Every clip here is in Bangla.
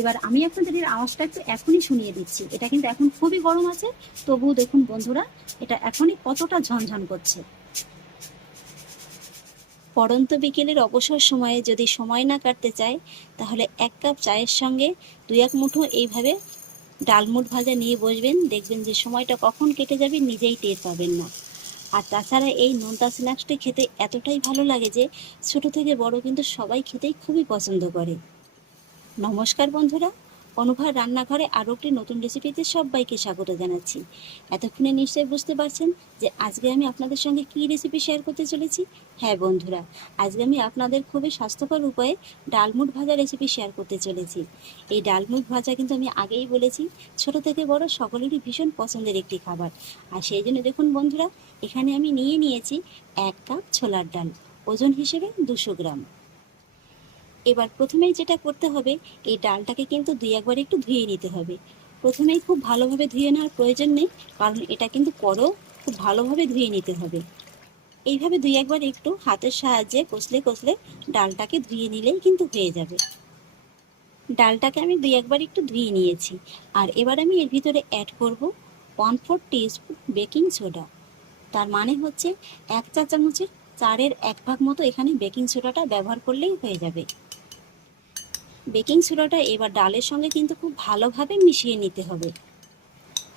এবার আমি আপনাদের আওয়াজটা একটু এখনই শুনিয়ে দিচ্ছি। এটা কিন্তু এখন খুবই গরম আছে, তবুও দেখুন বন্ধুরা, এটা এখনই কতটা ঝনঝন করছে। পড়ন্ত বিকেলের অবসর সময়ে যদি সময় না কাটতে চায়, তাহলে এক কাপ চায়ের সঙ্গে দুই এক মুঠো এইভাবে ডালমুট ভাজা নিয়ে বসবেন, দেখবেন যে সময়টা কখন কেটে যাবে, নিজেই টের পাবেন না। আর তাছাড়া এই নোনতা স্ন্যাক্সটি খেতে এতটাই ভালো লাগে যে, ছোট থেকে বড় কিন্তু সবাই খেতেই খুবই পছন্দ করে। নমস্কার বন্ধুরা। অনুভার রান্নাঘরে আরও একটি নতুন রেসিপিতে সবাইকে স্বাগত জানাচ্ছি। এতক্ষণে নিশ্চয়ই বুঝতে পারছেন যে আজকে আমি আপনাদের সঙ্গে কী রেসিপি শেয়ার করতে চলেছি? হ্যাঁ বন্ধুরা, আজকে আমি আপনাদের খুবই স্বাস্থ্যকর উপায়ে ডালমুট ভাজা রেসিপি শেয়ার করতে চলেছি। এই ডালমুট ভাজা কিন্তু আমি আগেই বলেছি, ছোট থেকে বড় সকলেরই ভীষণ পছন্দের একটি খাবার। আর সেই জন্য দেখুন বন্ধুরা, এখানে আমি নিয়ে নিয়েছি এক কাপ ছোলার ডাল, ওজন হিসেবে দুশো গ্রাম। এবার প্রথমেই যেটা করতে হবে, এই ডালটাকে কিন্তু দুই একবার একটু ধুয়ে নিতে হবে। প্রথমেই খুব ভালোভাবে ধুয়ে নেওয়ার প্রয়োজন নেই, কারণ এটা কিন্তু পরেও খুব ভালোভাবে ধুয়ে নিতে হবে। এইভাবে দুই একবার একটু হাতের সাহায্যে কষলে কষলে ডালটাকে ধুয়ে নিলেই কিন্তু হয়ে যাবে। ডালটাকে আমি দুই একবার একটু ধুয়ে নিয়েছি। আর এবার আমি এর ভিতরে অ্যাড করব one four teaspoon baking soda তার মানে হচ্ছে এক চা চামচের চারের এক ভাগ মতো এখানে বেকিং সোডাটা ব্যবহার করলেই হয়ে যাবে। বেকিং সোডাটা এবার ডালের সঙ্গে কিন্তু খুব ভালোভাবে মিশিয়ে নিতে হবে।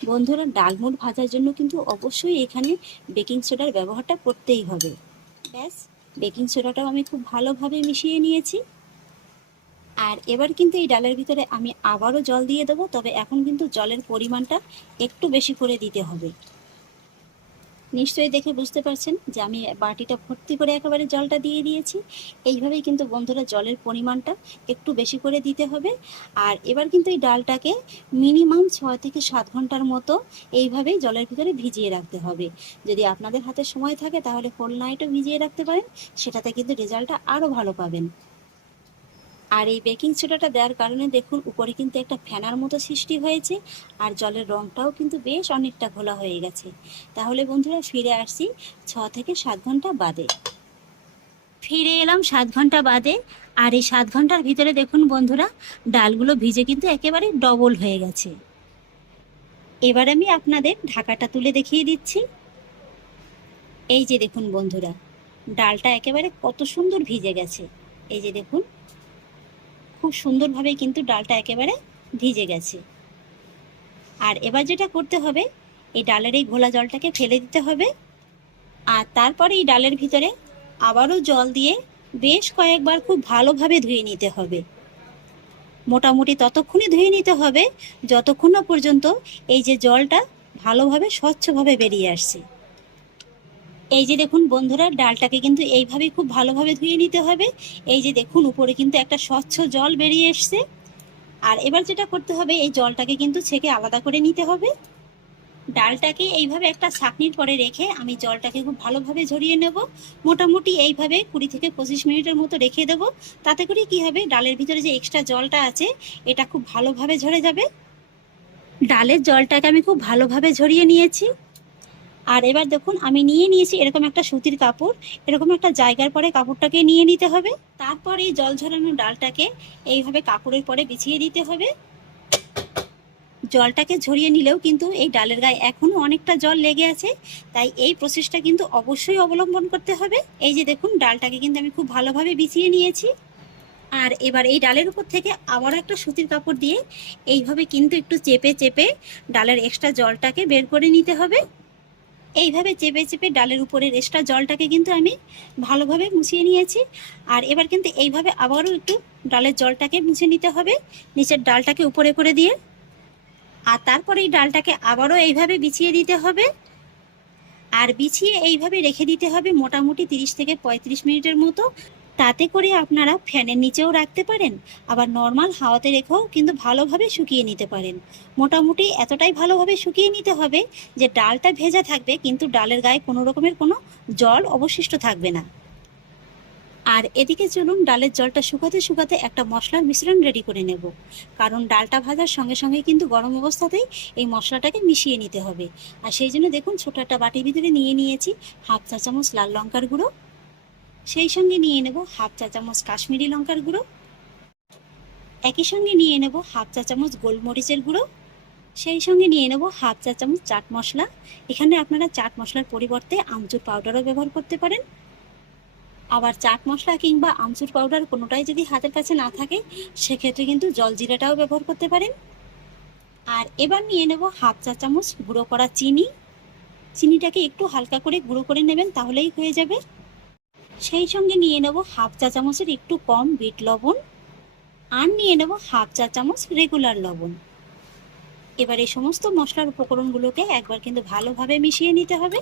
বন্ধুরা ডালমুট ভাজার জন্য কিন্তু অবশ্যই এখানে বেকিং সোডার ব্যবহারটা করতেই হবে। ব্যাস, বেকিং সোডাটাও আমি খুব ভালোভাবে মিশিয়ে নিয়েছি। আর এবার কিন্তু এই ডালের ভিতরে আমি আবারও জল দিয়ে দেবো, তবে এখন কিন্তু জলের পরিমাণটা একটু বেশি করে দিতে হবে। নিশ্চয়ই দেখে বুঝতে পারছেন যে আমি বাটিটা ভর্তি করে একেবারে জলটা দিয়ে দিয়েছি। এইভাবেই কিন্তু বন্ধুরা জলের পরিমাণটা একটু বেশি করে দিতে হবে। আর এবার কিন্তু এই ডালটাকে মিনিমাম ছয় থেকে সাত ঘণ্টার মতো এইভাবেই জলের ভিতরে ভিজিয়ে রাখতে হবে। যদি আপনাদের হাতে সময় থাকে তাহলে হোল নাইটও ভিজিয়ে রাখতে পারেন, সেটাতে কিন্তু রেজাল্টটা আরও ভালো পাবেন। আর এই বেকিং সোডাটা দেওয়ার কারণে দেখুন, উপরে কিন্তু একটা ফেনার মতো সৃষ্টি হয়েছে আর জলের রঙটাও কিন্তু বেশ অনেকটা ঘোলা হয়ে গেছে। তাহলে বন্ধুরা ফিরে আসছি ছ থেকে সাত ঘণ্টা বাদে। ফিরে এলাম সাত ঘণ্টা বাদে আর এই সাত ঘণ্টার ভিতরে দেখুন বন্ধুরা, ডালগুলো ভিজে কিন্তু একেবারে ডবল হয়ে গেছে। এবার আমি আপনাদের ঢাকাটা তুলে দেখিয়ে দিচ্ছি। এই যে দেখুন বন্ধুরা, ডালটা একেবারে কত সুন্দর ভিজে গেছে। এই যে দেখুন খুব সুন্দরভাবে কিন্তু ডালটা একেবারে ভিজে গেছে। আর এবার যেটা করতে হবে, এই ডালের এই ঘোলা জলটাকে ফেলে দিতে হবে। আর তারপরে এই ডালের ভিতরে আবারও জল দিয়ে বেশ কয়েকবার খুব ভালোভাবে ধুয়ে নিতে হবে। মোটামুটি ততক্ষণই ধুয়ে নিতে হবে, যতক্ষণ না পর্যন্ত এই যে জলটা ভালোভাবে, স্বচ্ছভাবে বেরিয়ে আসছে। এই যে দেখুন বন্ধুরা, ডালটাকে কিন্তু এইভাবেই খুব ভালোভাবে ধুয়ে নিতে হবে। এই যে দেখুন, উপরে কিন্তু একটা স্বচ্ছ জল বেরিয়ে এসছে। আর এবার যেটা করতে হবে, এই জলটাকে কিন্তু ছেঁকে আলাদা করে নিতে হবে। ডালটাকে এইভাবে একটা ছাকনির পরে রেখে আমি জলটাকে খুব ভালোভাবে ঝরিয়ে নেব। মোটামুটি এইভাবে কুড়ি থেকে পঁচিশ মিনিটের মতো রেখে দেব। তাতে করে কি হবে, ডালের ভিতরে যে এক্সট্রা জলটা আছে, এটা খুব ভালোভাবে ঝরে যাবে। ডালের জলটাকে আমি খুব ভালোভাবে ঝরিয়ে নিয়েছি। আর এবার দেখুন, আমি নিয়ে নিয়েছি এরকম একটা সুতির কাপড়, এরকম একটা জায়গার পরে কাপড়টাকে নিয়ে নিতে হবে। তারপর এই জল ঝরানো ডালটাকে এইভাবে কাপড়ের পরে বিছিয়ে দিতে হবে। জলটাকে ঝরিয়ে নিলেও কিন্তু এই ডালের গায়ে এখনও অনেকটা জল লেগে আছে, তাই এই প্রসেসটা কিন্তু অবশ্যই অবলম্বন করতে হবে। এই যে দেখুন, ডালটাকে কিন্তু আমি খুব ভালোভাবে বিছিয়ে নিয়েছি। আর এবার এই ডালের উপর থেকে আবারও একটা সুতির কাপড় দিয়ে এইভাবে কিন্তু একটু চেপে চেপে ডালের এক্সট্রা জলটাকে বের করে নিতে হবে। এইভাবে চেপে চেপে ডালের উপরের এক্সট্রা জলটাকে কিন্তু আমি ভালোভাবে মুছিয়ে নিয়েছি। আর এবার কিন্তু এইভাবে আবারও একটু ডালের জলটাকে মুছে নিতে হবে, নিচের ডালটাকে উপরে করে দিয়ে। আর তারপরে এই ডালটাকে আবারও এইভাবে বিছিয়ে দিতে হবে। আর বিছিয়ে এইভাবে রেখে দিতে হবে মোটামুটি তিরিশ থেকে পঁয়ত্রিশ মিনিটের মতো। তাতে করে আপনারা ফ্যানের নিচেও রাখতে পারেন, আবার নর্মাল হাওয়াতে রেখেও কিন্তু ভালোভাবে শুকিয়ে নিতে পারেন। মোটামুটি এতটাই ভালোভাবে শুকিয়ে নিতে হবে যে ডালটা ভেজা থাকবে, কিন্তু ডালের গায়ে কোনো রকমের কোনো জল অবশিষ্ট থাকবে না। আর এদিকে চলুন, ডালের জলটা শুকাতে শুকাতে একটা মশলার মিশ্রণ রেডি করে নেব। কারণ ডালটা ভাজার সঙ্গে সঙ্গে কিন্তু গরম অবস্থাতেই এই মশলাটাকে মিশিয়ে নিতে হবে। আর সেই জন্য দেখুন, ছোট একটা বাটির ভিতরে নিয়ে নিয়েছি, হাফ চা চামচ লাল লঙ্কার গুঁড়ো সেই সঙ্গে নিয়ে নেব হাফ চা চামচ কাশ্মীরি লঙ্কার গুঁড়ো। একই সঙ্গে নিয়ে নেব হাফ চা চামচ গোলমরিচের গুঁড়ো। সেই সঙ্গে নিয়ে নেব হাফ চা চামচ চাট মশলা। এখানে আপনারা চাট মশলার পরিবর্তে আমচুর পাউডারও ব্যবহার করতে পারেন। আবার চাট মশলা কিংবা আমচুর পাউডার কোনোটাই যদি হাতের কাছে না থাকে, সেক্ষেত্রে কিন্তু জলজিরাটাও ব্যবহার করতে পারেন। আর এবার নিয়ে নেব হাফ চা চামচ গুঁড়ো করা চিনি। চিনিটাকে একটু হালকা করে গুঁড়ো করে নেবেন, তাহলেই হয়ে যাবে। সেই সঙ্গে নিয়ে নেব হাফ চা চামচের একটু কম বিট লবণ আর নিয়ে নেব হাফ চা চামচ রেগুলার লবণ। এবার এই সমস্ত মশলার উপকরণগুলোকে একবার কিন্তু ভালোভাবে মিশিয়ে নিতে হবে।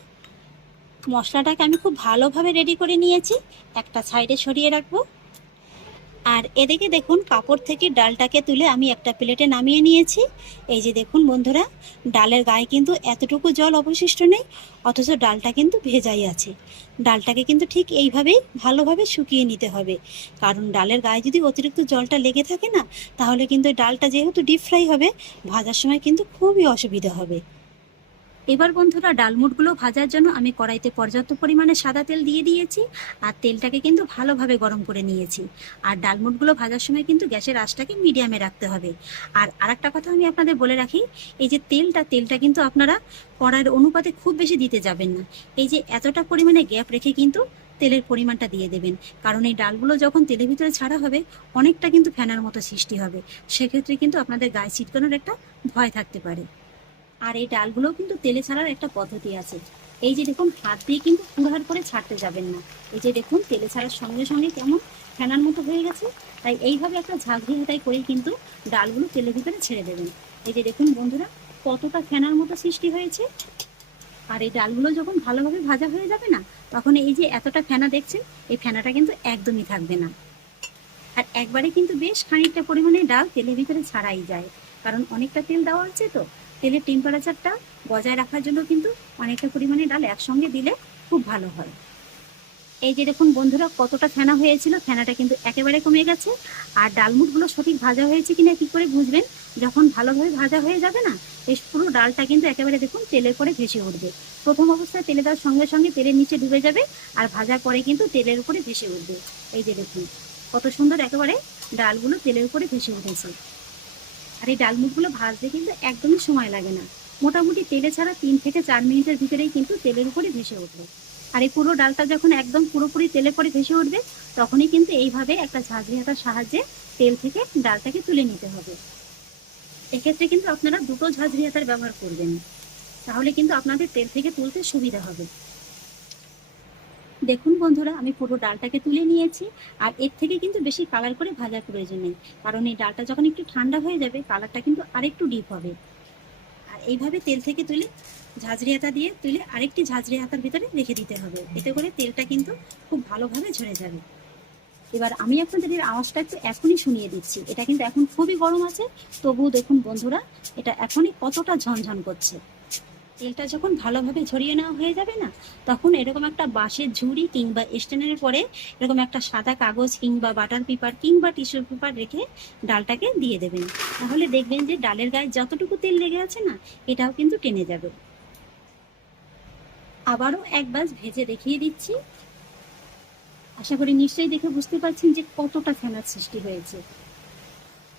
মশলাটাকে আমি খুব ভালোভাবে রেডি করে নিয়েছি। একটা সাইডে সরিয়ে রাখব। আর এদিকে দেখুন, কাপড় থেকে ডালটাকে তুলে আমি একটা প্লেটে নামিয়ে নিয়েছি। এই যে দেখুন বন্ধুরা, ডালের গায়ে কিন্তু এতটুকু জল অবশিষ্ট নেই, অথচ ডালটা কিন্তু ভেজাই আছে। ডালটাকে কিন্তু ঠিক এইভাবেই ভালোভাবে শুকিয়ে নিতে হবে। কারণ ডালের গায়ে যদি অতিরিক্ত জলটা লেগে থাকে না, তাহলে কিন্তু ডালটা যেহেতু ডিপ ফ্রাই হবে, ভাজার সময় কিন্তু খুবই অসুবিধা হবে। এবার বন্ধুরা ডালমুটগুলো ভাজার জন্য আমি কড়াইতে পর্যাপ্ত পরিমাণে সাদা তেল দিয়ে দিয়েছি আর তেলটাকে কিন্তু ভালোভাবে গরম করে নিয়েছি। আর ডালমুটগুলো ভাজার সময় কিন্তু গ্যাসের আঁচটাকে মিডিয়ামে রাখতে হবে। আর আরেকটা কথা আমি আপনাদের বলে রাখি, এই যে তেলটা তেলটা কিন্তু আপনারা কড়াইয়ের অনুপাতে খুব বেশি দিতে যাবেন না। এই যে এতটা পরিমাণে গ্যাপ রেখে কিন্তু তেলের পরিমাণটা দিয়ে দেবেন। কারণ এই ডালগুলো যখন তেলের ভিতরে ছাড়া হবে, অনেকটা কিন্তু ফেনার মতো সৃষ্টি হবে। সেক্ষেত্রে কিন্তু আপনাদের গায়ে ছিটকানোর একটা ভয় থাকতে পারে। আর এই ডালগুলোও কিন্তু তেলে ছাড়ার একটা পদ্ধতি আছে। এই যে দেখুন, হাত দিয়ে কিন্তু কুড়ার করে ছাড়তে যাবেন না। এই যে দেখুন, তেলে ছাড়ার সঙ্গে সঙ্গে কেমন ফেনার মতো হয়ে গেছে। তাই এইভাবে একটা ঝাঁঝরি হাতাই করেই কিন্তু ডালগুলো তেলের ভিতরে ছেড়ে দেবেন। এই যে দেখুন বন্ধুরা, কতটা ফেনার মতো সৃষ্টি হয়েছে। আর এই ডালগুলো যখন ভালোভাবে ভাজা হয়ে যাবে না, তখন এই যে এতটা ফেনা দেখছেন, এই ফেনাটা কিন্তু একদমই থাকবে না। আর একবারে কিন্তু বেশ খানিকটা পরিমাণে ডাল তেলের ভিতরে ছাড়াই যায়। কারণ অনেকটা তেল দেওয়া হচ্ছে তো তেলের টেম্পারেচারটা বজায় রাখার জন্য কিন্তু অনেকটা পরিমাণে ডাল একসঙ্গে দিলে খুব ভালো হয়। এই যে দেখুন বন্ধুরা, কতটা ফেনা হয়েছিল ফেনাটা কিন্তু একেবারে কমে গেছে। আর ডালমুটগুলো সঠিক ভাজা হয়েছে কিনা কি করে বুঝবেন? যখন ভালোভাবে ভাজা হয়ে যাবে না এই পুরো ডালটা কিন্তু একেবারে দেখুন তেলের পরে ভেসে উঠবে। প্রথম অবস্থায় তেলে দেওয়ার সঙ্গে সঙ্গে তেলের নিচে ডুবে যাবে আর ভাজার পরে কিন্তু তেলের উপরে ভেসে উঠবে। এই যে দেখুন, কত সুন্দর একেবারে ডালগুলো তেলের উপরে ভেসে উঠেছে। আর এই ডালমুটগুলো ভাজতে কিন্তু একদমই সময় লাগে না। মোটামুটি তেলে ছাড়া তিন থেকে চার মিনিটের ভিতরেই কিন্তু তেলের উপরে ভেসে উঠবে। আর এই পুরো ডালটা যখন একদম পুরোপুরি তেলে পরে ভেসে উঠবে, তখনই কিন্তু এইভাবে একটা ঝাঁঝরি হাতার সাহায্যে তেল থেকে ডালটাকে তুলে নিতে হবে। এক্ষেত্রে কিন্তু আপনারা দুটো ঝাঁঝরি হাতার ব্যবহার করবেন। তাহলে কিন্তু আপনাদের তেল থেকে তুলতে সুবিধা হবে। দেখুন বন্ধুরা, আমি পুরো ডালটাকে তুলে নিয়েছি, আর এর থেকে কিন্তু বেশি কালার করে ভাজার প্রয়োজন নেই। কারণ এই ডালটা যখন একটু ঠান্ডা হয়ে যাবে, কালারটা কিন্তু আরেকটু ডিপ হবে। আর এইভাবে তেল থেকে তুলে ঝাঁঝরি হাতা দিয়ে তুলে আরেকটি ঝাঁঝরি হাতার ভিতরে রেখে দিতে হবে। এতে করে তেলটা কিন্তু খুব ভালোভাবে ঝরে যাবে। এবার আমি আপনাদের এর আওয়াজটা একটু এখনই শুনিয়ে দিচ্ছি। এটা কিন্তু এখন খুবই গরম আছে। তবুও দেখুন বন্ধুরা, এটা এখনই কতটা ঝনঝন করছে। তেলটা যখন ভালোভাবে ঝরিয়ে নেওয়া হয়ে যাবে না, তখন এরকম একটা বাঁশের ঝুড়ি কিংবা স্ট্যান্ডের পরে এরকম একটা সাদা কাগজ কিংবা বাটার পেপার কিংবা টিস্যু পেপার রেখে ডালটাকে দিয়ে দেবেন। তাহলে দেখবেন যে ডালের গায়ে যতটুকু তেল লেগে আছে না, এটাও কিন্তু টেনে যাবে। আবারও এক বাস ভেজে দেখিয়ে দিচ্ছি। আশা করি নিশ্চয়ই দেখে বুঝতে পারছেন যে কতটা ফেনার সৃষ্টি হয়েছে।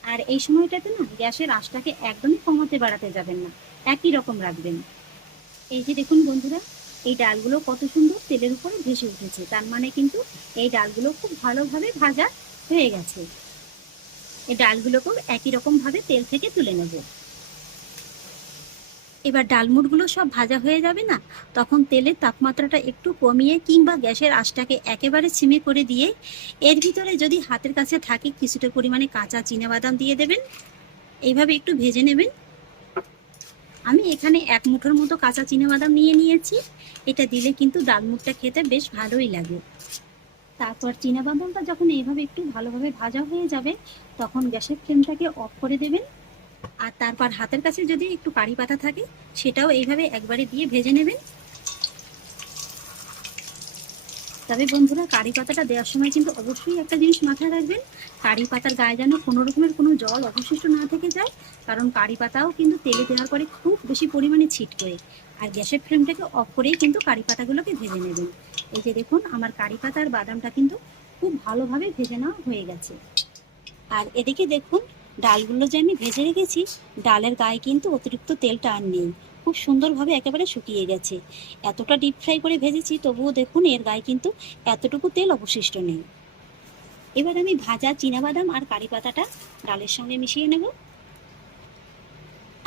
আর এই সময়টাতে না গ্যাসের আঁচটাকে একদমই কমাতে বাড়াতে যাবেন না, একই রকম রাখবেন। এই যে দেখুন বন্ধুরা, এই ডালগুলো কত সুন্দর তেলের উপরে ভেসে উঠেছে। তার মানে কিন্তু এই ডালগুলো খুব ভালোভাবে ভাজা হয়ে গেছে। এই ডালগুলোকেও একই রকম ভাবে তেল থেকে তুলে নেব। এবার ডালমুটগুলো সব ভাজা হয়ে যাবে না, তখন তেলের তাপমাত্রাটা একটু কমিয়ে কিংবা গ্যাসের আঁচটাকে একেবারে ছিমে করে দিয়ে এর ভিতরে যদি হাতের কাছে থাকে, কিছুটা পরিমাণে কাঁচা বাদাম দিয়ে দেবেন। এইভাবে একটু ভেজে নেবেন। আমি এখানে এক মুঠোর মতো কাঁচা বাদাম নিয়ে নিয়েছি। এটা দিলে কিন্তু ডালমুটটা খেতে বেশ ভালোই লাগে। তারপর বাদামটা যখন এইভাবে একটু ভালোভাবে ভাজা হয়ে যাবে, তখন গ্যাসের ফ্লেমটাকে অফ করে দেবেন। আর তারপর হাতের কাছে যদি একটু কারি পাতা থাকে, সেটাও এইভাবে একবারে দিয়ে ভেজে নেবেন। তবে বন্ধুরা, কারি পাতাটা দেওয়ার সময় কিন্তু অবশ্যই একটা জিনিস মাথায় রাখবেন। কারি পাতার গায়ে যেন কোনো রকমের কোনো জল অবশিষ্ট না থেকে যায়, কারণ কারি পাতাও কিন্তু তেলে দেওয়ার পরে খুব বেশি পরিমাণে ছিটকে। আর গ্যাসের ফ্লেমটাকে অফ করেই কিন্তু কারি পাতাগুলোকে ভেজে নেবেন। এই যে দেখুন, আমার কারি পাতার বাদামটা কিন্তু খুব ভালোভাবে ভেজে নেওয়া হয়ে গেছে। আর এদিকে দেখুন, ডালগুলো যে আমি ভেজে রেখেছি, ডালের গায়ে কিন্তু অতিরিক্ত তেলটা আর নেই। খুব সুন্দরভাবে একেবারে শুকিয়ে গেছে। এতটা ডিপ ফ্রাই করে ভেজেছি, তবুও দেখুন, এর গায়ে কিন্তু এতটুকু তেল অবশিষ্ট নেই। এবার আমি ভাজা বাদাম আর কারি পাতাটা ডালের সঙ্গে মিশিয়ে নেব।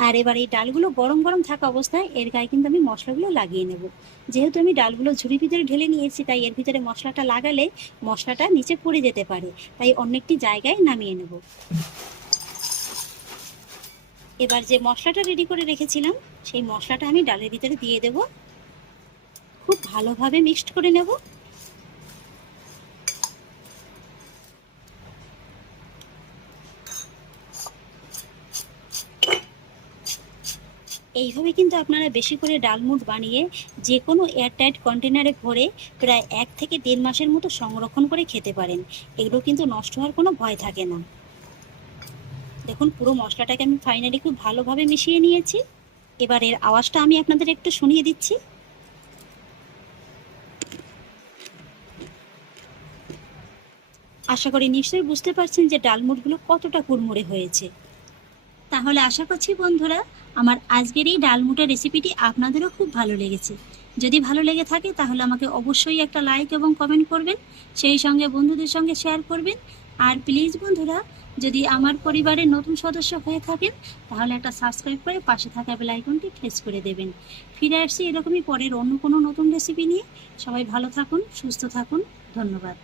আর এবার এই ডালগুলো গরম গরম থাকা অবস্থায় এর গায়ে কিন্তু আমি মশলাগুলো লাগিয়ে নেব। যেহেতু আমি ডালগুলো ঝুড়ির ভিতরে ঢেলে নিয়েছি, তাই এর ভিতরে মশলাটা লাগালে মশলাটা নিচে পড়ে যেতে পারে, তাই অন্য একটি জায়গায় নামিয়ে নেব। এবার যে মশলাটা রেডি করে রেখেছিলাম, সেই মশলাটা আমি ডালের ভিতরে দিয়ে দেব। খুব ভালোভাবে মিক্সড করে নেব। এইভাবে কিন্তু আপনারা বেশি করে ডালমুট বানিয়ে যে কোনো এয়ারটাইট কন্টেনারে ভরে প্রায় এক থেকে দেড় মাসের মতো সংরক্ষণ করে খেতে পারেন। এগুলো কিন্তু নষ্ট হওয়ার কোনো ভয় থাকে না। দেখুন, পুরো মশলাটাকে আমি ফাইনালি খুব ভালোভাবে মিশিয়ে নিয়েছি। এবার এর আওয়াজটা আমি আপনাদের একটু শুনিয়ে দিচ্ছি। আশা করি নিশ্চয়ই বুঝতে পারছেন যে ডালমুটগুলো কতটা কুড়মুড়ে হয়েছে। তাহলে আশা করছি বন্ধুরা, আমার আজকের এই ডালমুটের রেসিপিটি আপনাদেরও খুব ভালো লেগেছে। যদি ভালো লেগে থাকে, তাহলে আমাকে অবশ্যই একটা লাইক এবং কমেন্ট করবেন। সেই সঙ্গে বন্ধুদের সঙ্গে শেয়ার করবেন। আর প্লিজ বন্ধুরা যদি আমার পরিবারের নতুন সদস্য হয়ে থাকেন, তাহলে একটা সাবস্ক্রাইব করে পাশে থাকা বেল আইকনটি প্রেস করে দেবেন। ফিরে আসছি এরকমই পরের অন্য কোনো নতুন রেসিপি নিয়ে। সবাই ভালো থাকুন, সুস্থ থাকুন। ধন্যবাদ।